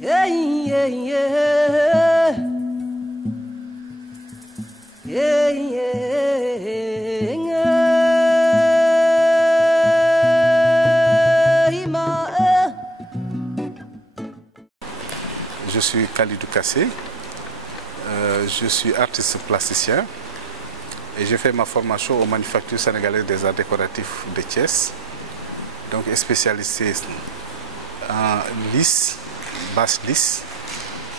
Yeah, yeah, yeah. Yeah, yeah, yeah. Je suis Khalidou Kassé, je suis artiste plasticien et j'ai fait ma formation aux manufactures sénégalaises des arts décoratifs de Thiès, donc spécialisé en lisse, basse lisse,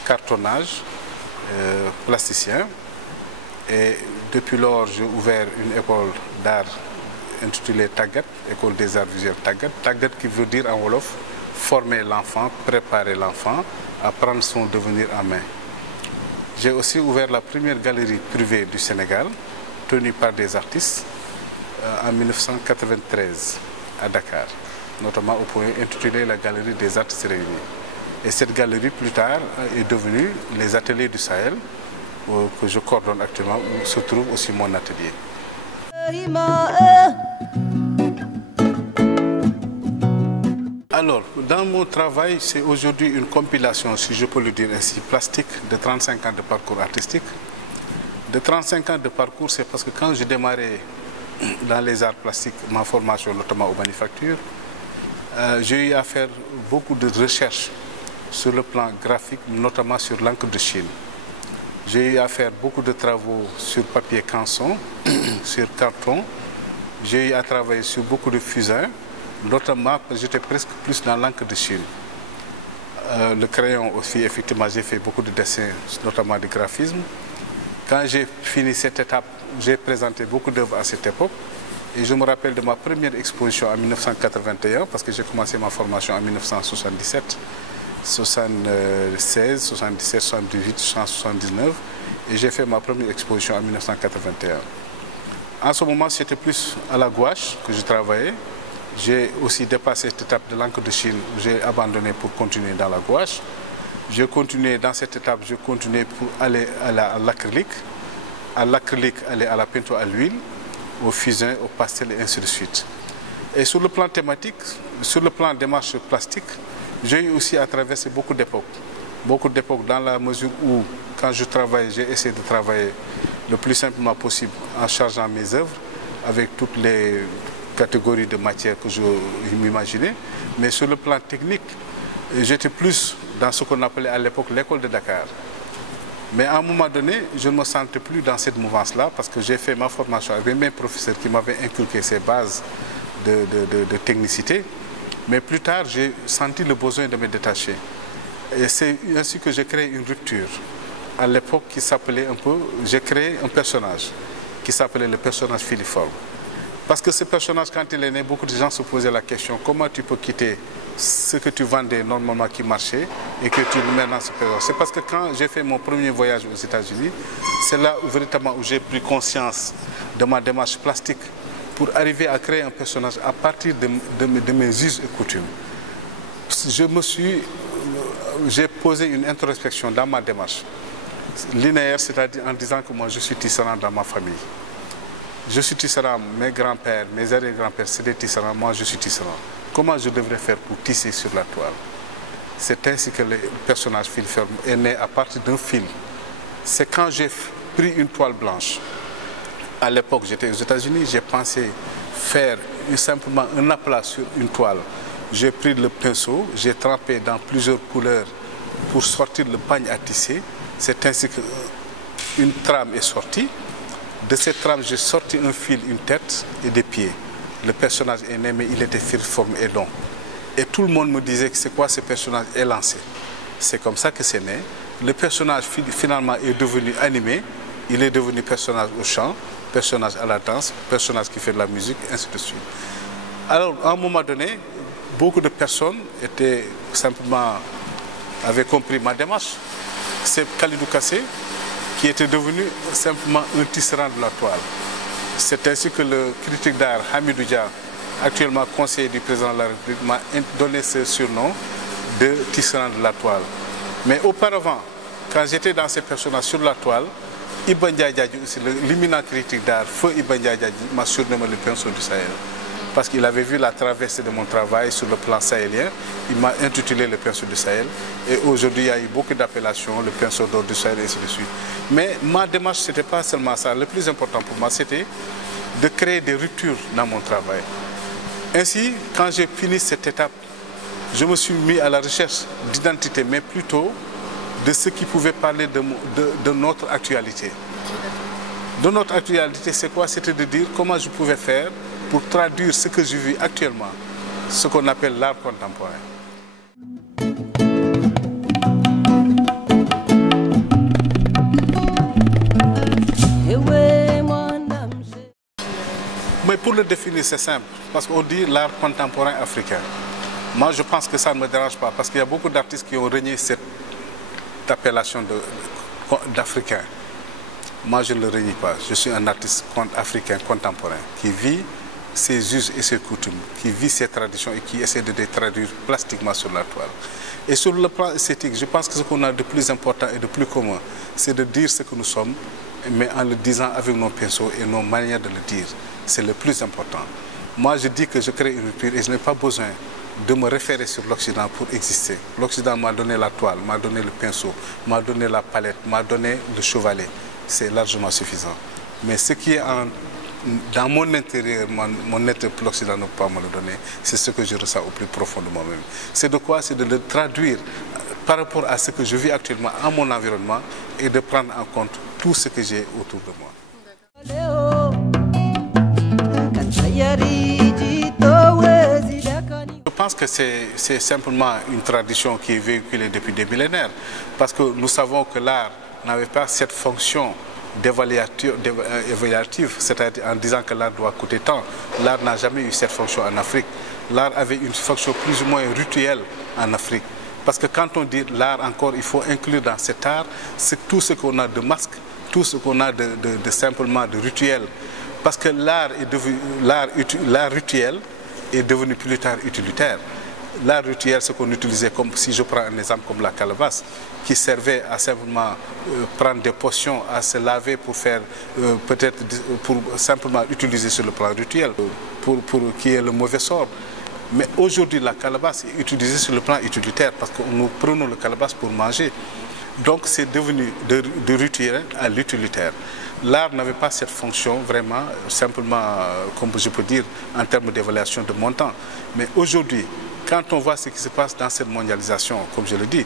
cartonnage, plasticien. Et depuis lors, j'ai ouvert une école d'art intitulée Tagat, École des arts visuels Tagat. Tagat qui veut dire en Wolof, former l'enfant, préparer l'enfant à prendre son devenir en main. J'ai aussi ouvert la première galerie privée du Sénégal, tenue par des artistes, en 1993 à Dakar, notamment au point intitulé la Galerie des artistes réunis. Et cette galerie, plus tard, est devenue les Ateliers du Sahel, que je coordonne actuellement, où se trouve aussi mon atelier. Alors, dans mon travail, c'est aujourd'hui une compilation, si je peux le dire ainsi, plastique, de 35 ans de parcours artistique. De 35 ans de parcours, c'est parce que quand j'ai démarré dans les arts plastiques, ma formation notamment aux manufactures, j'ai eu à faire beaucoup de recherches sur le plan graphique, notamment sur l'encre de Chine. J'ai eu à faire beaucoup de travaux sur papier canson, sur carton. J'ai eu à travailler sur beaucoup de fusains, notamment parce que j'étais presque plus dans l'encre de Chine. Le crayon aussi, effectivement, j'ai fait beaucoup de dessins, notamment de graphisme. Quand j'ai fini cette étape, j'ai présenté beaucoup d'œuvres à cette époque. Et je me rappelle de ma première exposition en 1981, parce que j'ai commencé ma formation en 1977. 76, 77, 78, 79 et j'ai fait ma première exposition en 1981. En ce moment, c'était plus à la gouache que je travaillais. J'ai aussi dépassé cette étape de l'encre de Chine où j'ai abandonné pour continuer dans la gouache. J'ai continué dans cette étape, je continuais pour aller à l'acrylique. À l'acrylique, aller à la peinture à l'huile, au fusain, au pastel et ainsi de suite. Et sur le plan thématique, sur le plan démarche plastique, j'ai eu aussi à traverser beaucoup d'époques. Beaucoup d'époques dans la mesure où, quand je travaille, j'ai essayé de travailler le plus simplement possible en chargeant mes œuvres avec toutes les catégories de matières que je m'imaginais. Mais sur le plan technique, j'étais plus dans ce qu'on appelait à l'époque l'école de Dakar. Mais à un moment donné, je ne me sentais plus dans cette mouvance-là parce que j'ai fait ma formation avec mes professeurs qui m'avaient inculqué ces bases de technicité. Mais plus tard, j'ai senti le besoin de me détacher. Et c'est ainsi que j'ai créé une rupture. À l'époque, qui s'appelait un peu, j'ai créé un personnage qui s'appelait le personnage filiforme. Parce que ce personnage, quand il est né, beaucoup de gens se posaient la question, comment tu peux quitter ce que tu vendais normalement qui marchait et que tu le mets dans ce personnage. C'est parce que quand j'ai fait mon premier voyage aux États-Unis, c'est là où véritablement où j'ai pris conscience de ma démarche plastique pour arriver à créer un personnage à partir de mes us et coutumes. J'ai posé une introspection dans ma démarche linéaire, c'est-à-dire en disant que moi je suis tisserand dans ma famille. Je suis tisserand, mes grands-pères, mes arrière-grands-pères, c'est des tisserands, moi je suis tisserand. Comment je devrais faire pour tisser sur la toile? C'est ainsi que le personnage filiforme est né à partir d'un fil. C'est quand j'ai pris une toile blanche. À l'époque, j'étais aux États-Unis, j'ai pensé faire simplement un aplat sur une toile. J'ai pris le pinceau, j'ai trempé dans plusieurs couleurs pour sortir le pagne à tisser. C'est ainsi qu'une trame est sortie. De cette trame, j'ai sorti un fil, une tête et des pieds. Le personnage est né, mais il était filiforme et long. Et tout le monde me disait que c'est quoi ce personnage élancé. C'est comme ça que c'est né. Le personnage finalement est devenu animé. Il est devenu personnage au chant, personnage à la danse, personnage qui fait de la musique, ainsi de suite. Alors, à un moment donné, beaucoup de personnes avaient compris ma démarche. C'est Khalidou Kassé qui était devenu simplement un tisserand de la toile. C'est ainsi que le critique d'art Hamidou Dia, actuellement conseiller du président de la République, m'a donné ce surnom de tisserand de la toile. Mais auparavant, quand j'étais dans ces personnages sur la toile, Iba Ndiaye Diadji aussi, l'imminent critique d'art, feu Iba Ndiaye Diadji, m'a surnommé le pinceau du Sahel. parce qu'il avait vu la traversée de mon travail sur le plan sahélien. Il m'a intitulé le pinceau du Sahel. Et aujourd'hui, il y a eu beaucoup d'appellations, le pinceau d'or du Sahel et ainsi de suite. Mais ma démarche, ce n'était pas seulement ça. Le plus important pour moi, c'était de créer des ruptures dans mon travail. Ainsi, quand j'ai fini cette étape, je me suis mis à la recherche d'identité, mais plutôt de ce qui pouvait parler de notre actualité. De notre actualité, c'est quoi? C'était de dire comment je pouvais faire pour traduire ce que je vis actuellement, ce qu'on appelle l'art contemporain. Mais pour le définir, c'est simple, parce qu'on dit l'art contemporain africain. Moi, je pense que ça ne me dérange pas, parce qu'il y a beaucoup d'artistes qui ont renié cette appellation d'Africain. Moi, je ne le renie pas. Je suis un artiste africain contemporain qui vit ses us et ses coutumes, qui vit ses traditions et qui essaie de les traduire plastiquement sur la toile. Et sur le plan esthétique, je pense que ce qu'on a de plus important et de plus commun, c'est de dire ce que nous sommes, mais en le disant avec nos pinceaux et nos manières de le dire. C'est le plus important. Moi, je dis que je crée une rupture et je n'ai pas besoin de me référer sur l'Occident pour exister. L'Occident m'a donné la toile, m'a donné le pinceau, m'a donné la palette, m'a donné le chevalet. C'est largement suffisant. Mais ce qui est dans mon intérieur, mon être, l'Occident ne peut pas me le donner. C'est ce que je ressens au plus profond de moi-même. C'est de quoi? C'est de le traduire par rapport à ce que je vis actuellement à mon environnement et de prendre en compte tout ce que j'ai autour de moi. Je pense que c'est simplement une tradition qui est véhiculée depuis des millénaires. Parce que nous savons que l'art n'avait pas cette fonction d'évaluative, c'est-à-dire en disant que l'art doit coûter tant. L'art n'a jamais eu cette fonction en Afrique. L'art avait une fonction plus ou moins rituelle en Afrique. Parce que quand on dit l'art encore, il faut inclure dans cet art tout ce qu'on a de masque, tout ce qu'on a simplement de rituel. Parce que l'art rituel est devenu plus tard utilitaire. L'art rituel, ce qu'on utilisait, comme si je prends un exemple comme la calebasse, qui servait à simplement prendre des potions, à se laver pour faire, peut-être pour simplement utiliser sur le plan rituel, pour qu'il y ait le mauvais sort. Mais aujourd'hui, la calebasse est utilisée sur le plan utilitaire parce que nous prenons le calebasse pour manger. Donc c'est devenu de rituel à l'utilitaire. L'art n'avait pas cette fonction vraiment, simplement, comme je peux dire, en termes d'évaluation de montant. Mais aujourd'hui, quand on voit ce qui se passe dans cette mondialisation, comme je le dis,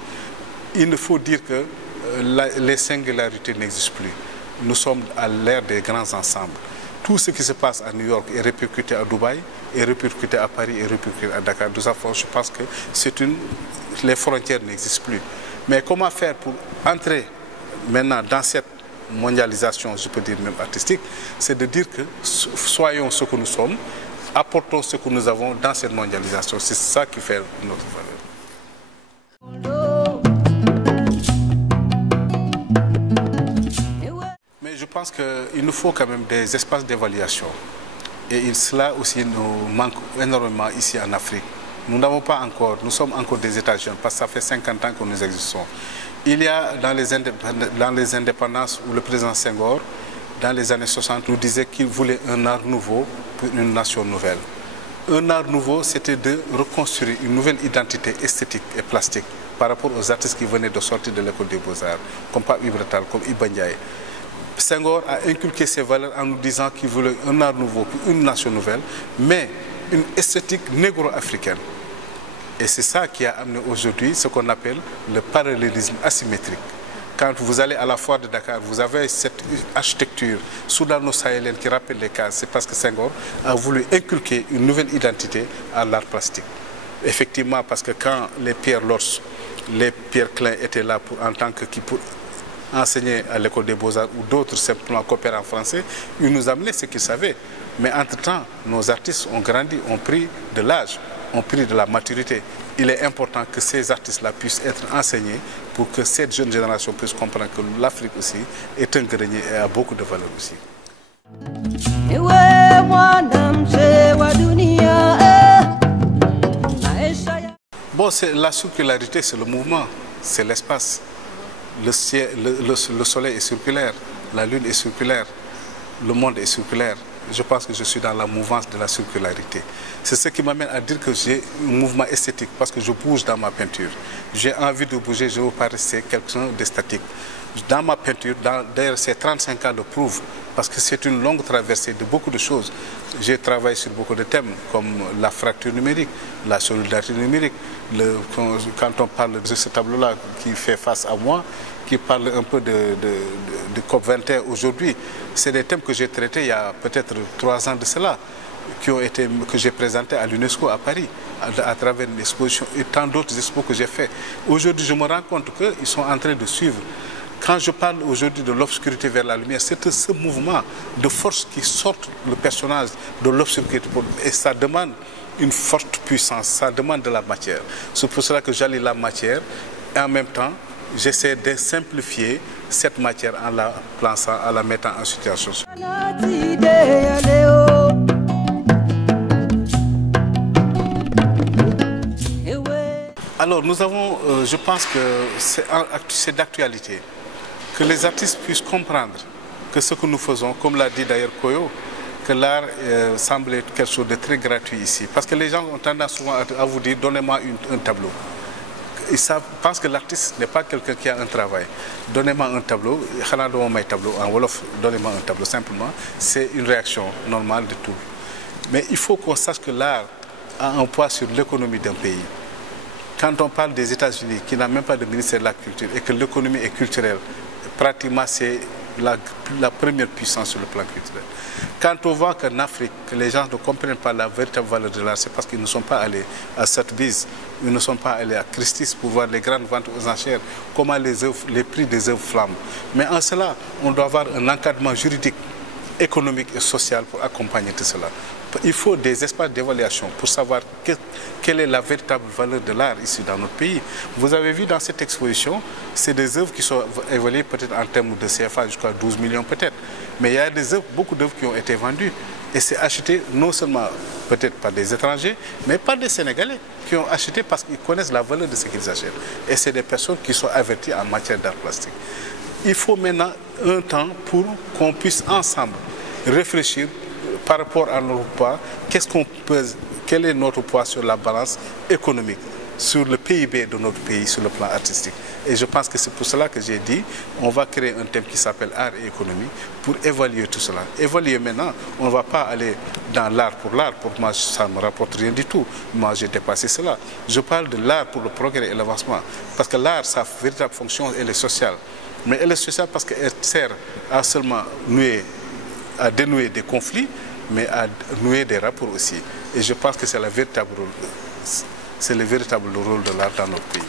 il faut dire que les singularités n'existent plus. Nous sommes à l'ère des grands ensembles. Tout ce qui se passe à New York est répercuté à Dubaï, est répercuté à Paris, est répercuté à Dakar. Je pense que les frontières n'existent plus. Mais comment faire pour entrer maintenant dans cette mondialisation, je peux dire même artistique, c'est de dire que soyons ce que nous sommes, apportons ce que nous avons dans cette mondialisation. C'est ça qui fait notre valeur. Mais je pense qu'il nous faut quand même des espaces d'évaluation. Et cela aussi nous manque énormément ici en Afrique. Nous n'avons pas encore, nous sommes encore des États jeunes parce que ça fait 50 ans que nous existons. Il y a dans les indépendances où le président Senghor, dans les années 60, nous disait qu'il voulait un art nouveau pour une nation nouvelle. Un art nouveau, c'était de reconstruire une nouvelle identité esthétique et plastique par rapport aux artistes qui venaient de sortir de l'école des Beaux-Arts, comme Pape Ibra Tall, comme Iba Ndiaye. Senghor a inculqué ces valeurs en nous disant qu'il voulait un art nouveau pour une nation nouvelle, mais une esthétique négro-africaine. Et c'est ça qui a amené aujourd'hui ce qu'on appelle le parallélisme asymétrique. Quand vous allez à la foire de Dakar, vous avez cette architecture soudano-sahélienne qui rappelle les cases. C'est parce que Senghor a voulu inculquer une nouvelle identité à l'art plastique. Effectivement, parce que quand les Pierre Lors, les Pierre Klein étaient là pour enseigner à l'école des Beaux-Arts ou d'autres simplement coopérer en français, ils nous amenaient ce qu'ils savaient. Mais entre-temps, nos artistes ont grandi, ont pris de l'âge, ont pris de la maturité. Il est important que ces artistes-là puissent être enseignés pour que cette jeune génération puisse comprendre que l'Afrique aussi est un grenier et a beaucoup de valeur aussi. Bon, la circularité, c'est le mouvement, c'est l'espace. Le soleil est circulaire, la lune est circulaire, le monde est circulaire. je pense que je suis dans la mouvance de la circularité. C'est ce qui m'amène à dire que j'ai un mouvement esthétique parce que je bouge dans ma peinture. J'ai envie de bouger, je ne veux pas rester quelqu'un de statique. Dans ma peinture, d'ailleurs ces 35 ans le prouvent, parce que c'est une longue traversée de beaucoup de choses. J'ai travaillé sur beaucoup de thèmes comme la fracture numérique, la solidarité numérique. Quand on parle de ce tableau-là qui fait face à moi, qui parle un peu de COP21 aujourd'hui, c'est des thèmes que j'ai traités il y a peut-être 3 ans de cela, que j'ai présentés à l'UNESCO à Paris, à travers une exposition et tant d'autres expos que j'ai fait. Aujourd'hui, je me rends compte qu'ils sont en train de suivre. Quand je parle aujourd'hui de l'obscurité vers la lumière, c'est ce mouvement de force qui sort le personnage de l'obscurité. Et ça demande une forte puissance, ça demande de la matière. C'est pour cela que j'allie la matière et en même temps, j'essaie de simplifier cette matière en la plaçant, en la mettant en situation. Alors nous avons, je pense que c'est d'actualité, que les artistes puissent comprendre que ce que nous faisons, comme l'a dit d'ailleurs Koyo, que l'art semble être quelque chose de très gratuit ici. Parce que les gens ont tendance souvent à vous dire, donnez-moi un tableau. Ils pensent que l'artiste n'est pas quelqu'un qui a un travail. Donnez-moi un tableau, en Wolof, donnez-moi un tableau, simplement. C'est une réaction normale de tout. Mais il faut qu'on sache que l'art a un poids sur l'économie d'un pays. Quand on parle des États-Unis, qui n'a même pas de ministère de la culture, et que l'économie est culturelle, pratiquement c'est la première puissance sur le plan culturel. Quand on voit qu'en Afrique, que les gens ne comprennent pas la véritable valeur de l'art, c'est parce qu'ils ne sont pas allés à Sotheby's, ils ne sont pas allés à Christie's pour voir les grandes ventes aux enchères, comment les prix des œuvres flambent. Mais en cela, on doit avoir un encadrement juridique, économique et social pour accompagner tout cela. Il faut des espaces d'évaluation pour savoir quelle est la véritable valeur de l'art ici dans notre pays. Vous avez vu dans cette exposition, c'est des œuvres qui sont évaluées peut-être en termes de CFA jusqu'à 12 millions peut-être. Mais il y a beaucoup d'œuvres qui ont été vendues. Et c'est acheté non seulement peut-être par des étrangers, mais par des Sénégalais qui ont acheté parce qu'ils connaissent la valeur de ce qu'ils achètent. Et c'est des personnes qui sont averties en matière d'art plastique. Il faut maintenant un temps pour qu'on puisse ensemble réfléchir par rapport à notre poids, quel est notre poids sur la balance économique, sur le PIB de notre pays, sur le plan artistique. Et je pense que c'est pour cela que j'ai dit, on va créer un thème qui s'appelle art et économie pour évaluer tout cela. Évaluer maintenant, on ne va pas aller dans l'art. Pour moi, ça ne me rapporte rien du tout. Moi, j'ai dépassé cela. Je parle de l'art pour le progrès et l'avancement. Parce que l'art, sa véritable fonction, elle est sociale. Mais elle est sociale parce qu'elle sert à seulement à dénouer des conflits, mais à nouer des rapports aussi. Et je pense que c'est le véritable rôle de l'art dans notre pays.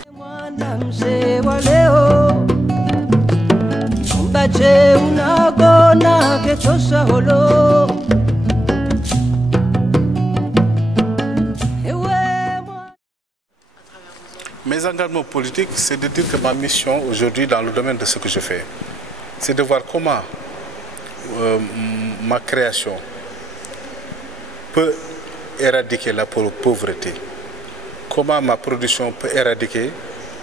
Mes engagements politiques, c'est de dire que ma mission aujourd'hui dans le domaine de ce que je fais, c'est de voir comment ma création peut éradiquer la pauvreté, comment ma production peut éradiquer,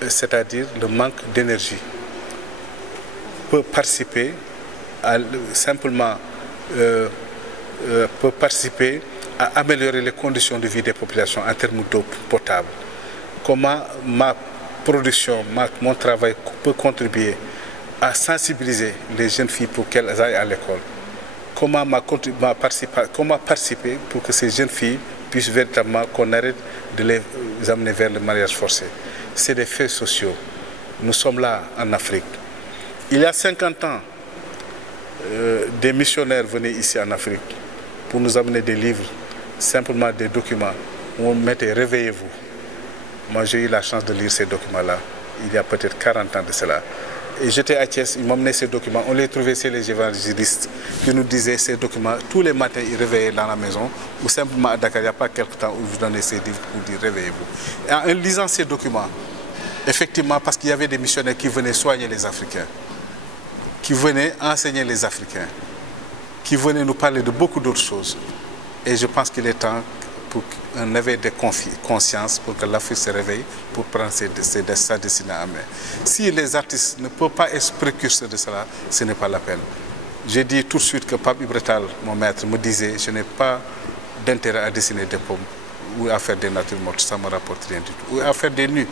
c'est-à-dire le manque d'énergie, peut participer à peut participer à améliorer les conditions de vie des populations en termes d'eau potable, comment ma production, mon travail peut contribuer à sensibiliser les jeunes filles pour qu'elles aillent à l'école. Comment participer pour que ces jeunes filles puissent véritablement qu'on arrête de les amener vers le mariage forcé. C'est des faits sociaux. Nous sommes là en Afrique. Il y a 50 ans, des missionnaires venaient ici en Afrique pour nous amener des livres, simplement des documents où on mettait « Réveillez-vous ». Moi, j'ai eu la chance de lire ces documents-là, il y a peut-être 40 ans de cela. Et j'étais à Thiès, ils m'emmenaient ces documents. On les trouvait chez les évangélistes qui nous disaient ces documents. Tous les matins, ils réveillaient dans la maison. Ou simplement à Dakar, il n'y a pas quelque temps où je donnais ces livres pour dire réveillez-vous. Et en lisant ces documents, effectivement, parce qu'il y avait des missionnaires qui venaient soigner les Africains, qui venaient enseigner les Africains, qui venaient nous parler de beaucoup d'autres choses. Et je pense qu'il est temps pour un éveil de conscience, pour que l'Afrique se réveille, pour prendre sa destinée en main. Si les artistes ne peuvent pas être précurseurs de cela, ce n'est pas la peine. J'ai dit tout de suite que Pape Ibretal, mon maître, me disait je n'ai pas d'intérêt à dessiner des pommes ou à faire des natures mortes, ça ne me rapporte rien du tout. Ou à faire des nus.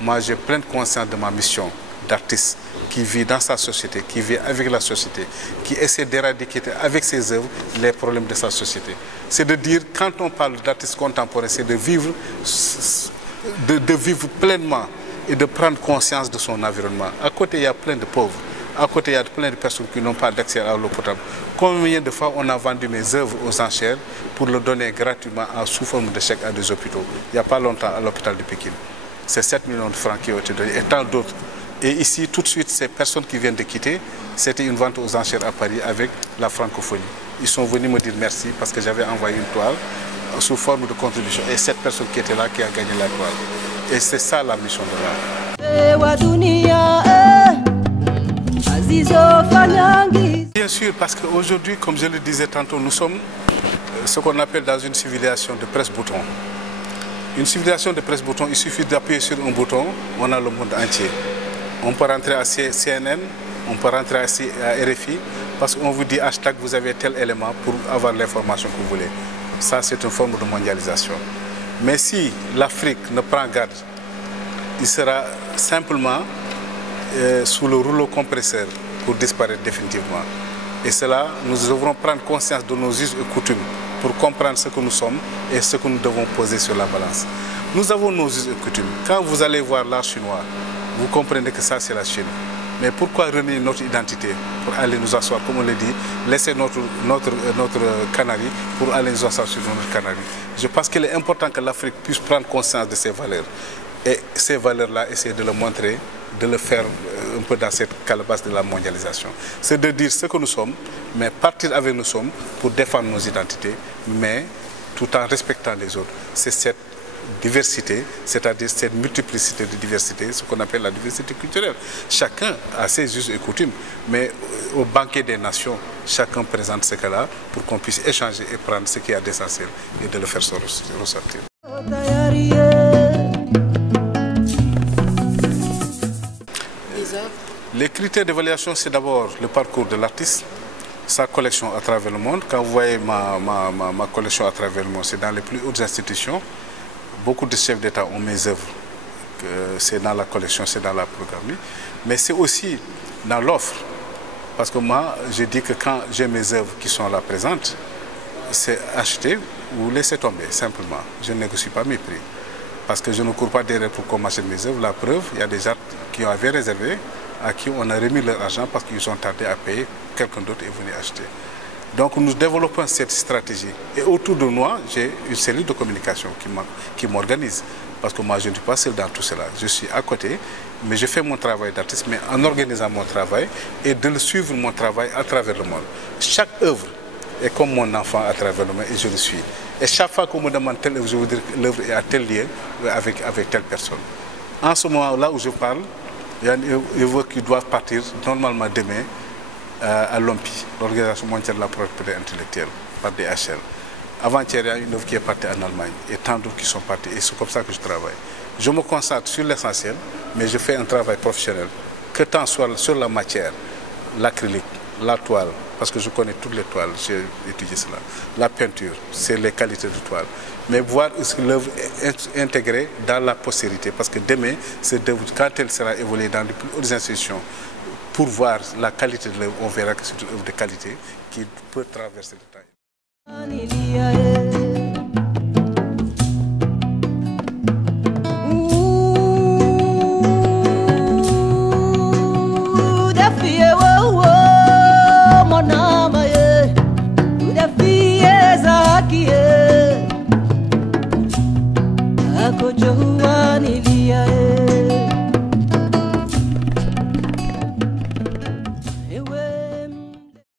Moi, j'ai pleine conscience de ma mission d'artiste qui vit dans sa société, qui vit avec la société, qui essaie d'éradiquer avec ses œuvres les problèmes de sa société. C'est de dire, quand on parle d'artiste contemporain, c'est de vivre pleinement et de prendre conscience de son environnement. À côté, il y a plein de pauvres. À côté, il y a plein de personnes qui n'ont pas d'accès à l'eau potable. Combien de fois on a vendu mes œuvres aux enchères pour le donner gratuitement sous forme de chèque à des hôpitaux. Il n'y a pas longtemps à l'hôpital de Pékin. C'est 7 millions de francs qui ont été donnés et tant d'autres. Et ici, tout de suite, ces personnes qui viennent de quitter, c'était une vente aux enchères à Paris avec la francophonie. Ils sont venus me dire merci parce que j'avais envoyé une toile sous forme de contribution. Et cette personne qui était là qui a gagné la toile. Et c'est ça la mission de l'art. Bien sûr, parce qu'aujourd'hui, comme je le disais tantôt, nous sommes ce qu'on appelle dans une civilisation de presse-bouton. Une civilisation de presse-bouton, il suffit d'appuyer sur un bouton, on a le monde entier. On peut rentrer à CNN, on peut rentrer à RFI, parce qu'on vous dit hashtag, vous avez tel élément pour avoir l'information que vous voulez. Ça, c'est une forme de mondialisation. Mais si l'Afrique ne prend garde, il sera simplement sous le rouleau compresseur pour disparaître définitivement. Et cela, nous devrons prendre conscience de nos us et coutumes pour comprendre ce que nous sommes et ce que nous devons poser sur la balance. Nous avons nos us et coutumes. Quand vous allez voir l'art chinois, vous comprenez que ça c'est la Chine. Mais pourquoi renier notre identité pour aller nous asseoir, comme on le dit, laisser notre canarie pour aller nous asseoir sur notre canarie? Je pense qu'il est important que l'Afrique puisse prendre conscience de ses valeurs. Et ces valeurs-là, essayer de le montrer, de le faire un peu dans cette calebasse de la mondialisation. C'est de dire ce que nous sommes, mais partir avec nous sommes pour défendre nos identités, mais tout en respectant les autres. C'est cette diversité, c'est-à-dire cette multiplicité de diversité, ce qu'on appelle la diversité culturelle. Chacun a ses us et coutumes, mais au banquet des nations, chacun présente ce qu'il a pour qu'on puisse échanger et prendre ce qu'il y a d'essentiel et de le faire ressortir. Les critères d'évaluation, c'est d'abord le parcours de l'artiste, sa collection à travers le monde. Quand vous voyez ma collection à travers le monde, c'est dans les plus hautes institutions. Beaucoup de chefs d'État ont mes œuvres, c'est dans la collection, c'est dans la programmée, mais c'est aussi dans l'offre. Parce que moi, je dis que quand j'ai mes œuvres qui sont là présentes, c'est acheter ou laisser tomber, simplement. Je ne négocie pas mes prix. Parce que je ne cours pas derrière pour qu'on m'achète mes œuvres. La preuve, il y a des gens qui avaient réservé, à qui on a remis leur argent parce qu'ils ont tardé à payer, quelqu'un d'autre est venu acheter. Donc nous développons cette stratégie. Et autour de moi, j'ai une cellule de communication qui m'organise. Parce que moi, je ne suis pas seul dans tout cela. Je suis à côté, mais je fais mon travail d'artiste, mais en organisant mon travail et de le suivre mon travail à travers le monde. Chaque œuvre est comme mon enfant à travers le monde et je le suis. Et chaque fois qu'on me demande telle œuvre, je veux dire que l'œuvre est à tel lien avec telle personne. En ce moment-là où je parle, il y a une œuvre qui doit partir normalement demain à l'OMPI, l'Organisation mondiale de la propriété intellectuelle, par DHL. Avant-hier, il y a une œuvre qui est partie en Allemagne et tant d'autres qui sont partis. Et c'est comme ça que je travaille. Je me concentre sur l'essentiel, mais je fais un travail professionnel. Que tant soit sur la matière, l'acrylique, la toile, parce que je connais toutes les toiles, j'ai étudié cela. La peinture, c'est les qualités de toile. Mais voir l'œuvre intégrée dans la postérité, parce que demain, cette œuvre, quand elle sera évoluée dans les plus hautes institutions, pour voir la qualité de l'œuvre, on verra que c'est une œuvre de qualité qui peut traverser le temps. Ako Johuanilia